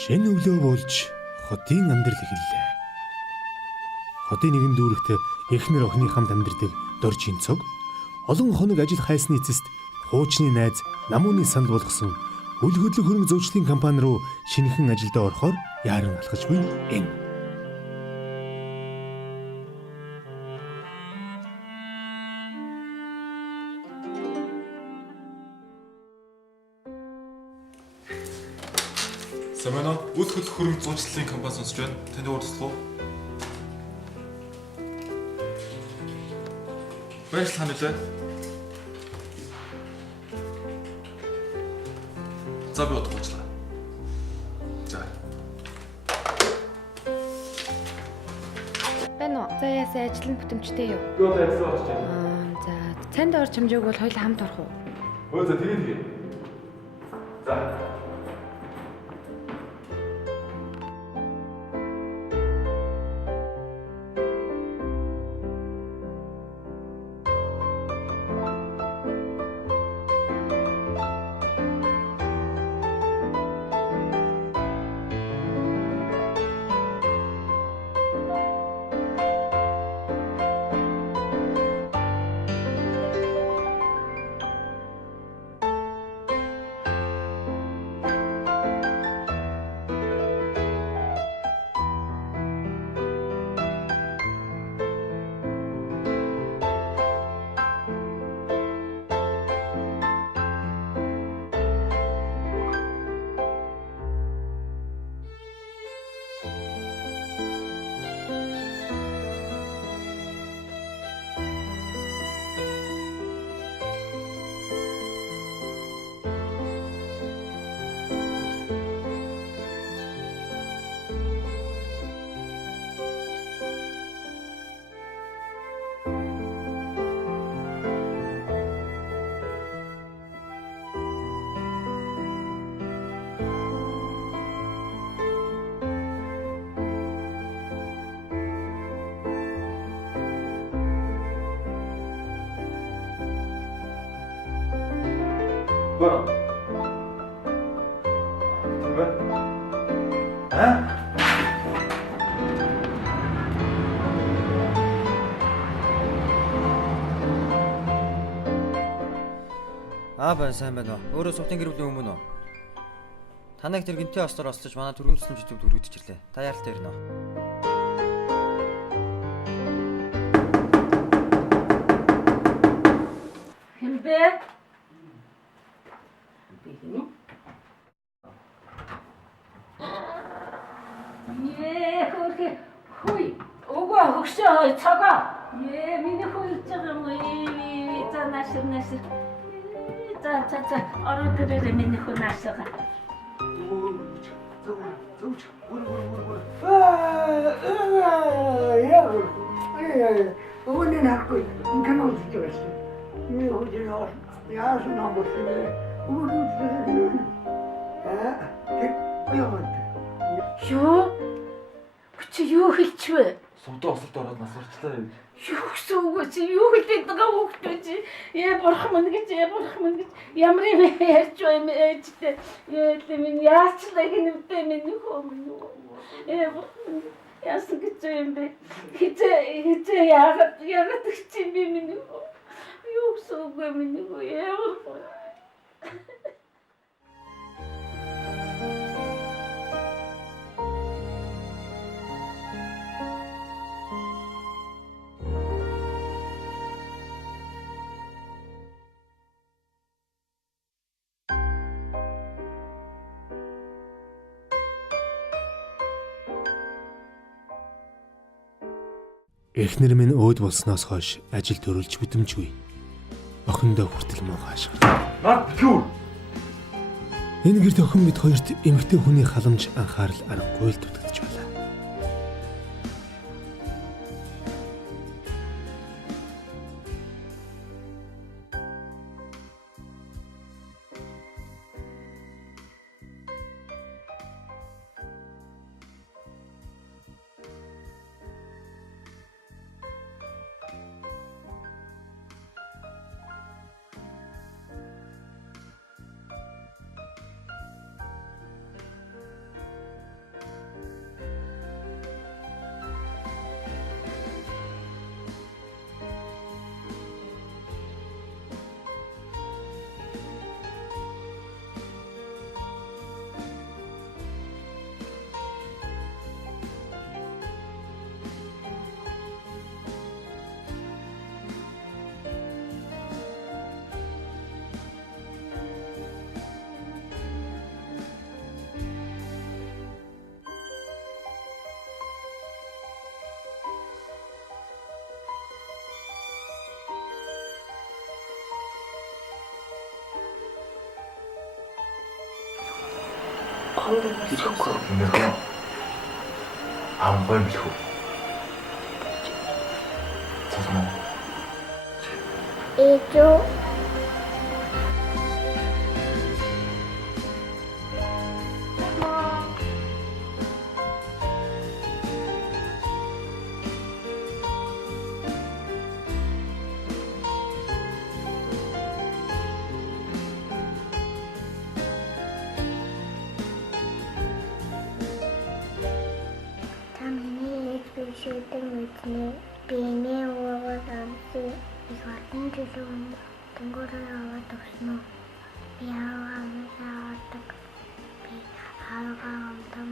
Шинэ өвлөө болж хотын амьдрал эхэллээ. Хотын нэгэн дүүрэгт эхнэр охины хамт амьдардаг Доржийн цог олон хоног ажил хайсны эцэст хуучны найз Намууны санд болгосон үл хөдлөх хөрөнгө зөвчлийн компани руу шинэхэн ажилдаа орохоор яаран алхаж буй энэ. Самэно үл хөдлөх хөрөнгө зөвчлийн компани сонсож байна. Танд өөр туслах уу? Баярлалаа нэлээ. За би удахгүй. За. Бэнэ үү? За яасан ажил нь бүтэмжтэй юу? Юу ажиллаж болж байна? За цанд орч хамжааг бол хоёул хамт орох уу? Хөөе за тэгээ. За. Бара. Байна сайн байна уу. Өөрөө сувтын гэр бүлийн өмнө үү? Танайг тэр гинтийн ослоор ослож манай түргэн тусламж төв дөрвөдөж ирлээ. Та яаралтай ирнэ үү? Хэмбэ? Бигнэ? Хөөе. Хүй. Өгөө хөгшөө цагаа. Миний хөлж байгаа юм уу? За нашир. За. Ороо төрөө миний хөл нашгаа. Зүүч. Өвний наргүй инканаа үзэж байсан. Миний хөлөө яасан юм бэ? Юу? Чи юу хэлчихвэ? Сувдаа осолд ороод насварчлаа. Юу гэсэн үг вэ? Чи юу хэлээд байгаа хөөхдөө чи? Бурхан минь гэж. Ямар юм ярьж байна ээжтэй. Минь яачлаа гинэвтэй миний хөө. Бурхан яасан гэж юм бэ? Хизээ яагаад гэж би миний хөө. Юу гэсэн үг вэ миний хөө? Эхнэр минь өөд болсноос хойш ажил төрүүлж бүтэмжгүй. Охиндоо хүртэл муу хаашгир. Наад битгүү. Энэ гэрт охин бид хоёрт эмэгтэй хүний халамж анхаарал аргагүй л дутагдж байлаа. Ирэхгүй. Нэрхэн амбай билүү. Цаасан. Ээжөө Тамины эцэг мэднэ. Биний уугаар амсын их олон жилийн тэнгэрээ аваад өгсөн үү? Би аваагаа аваадаг. Би аваагаа амтан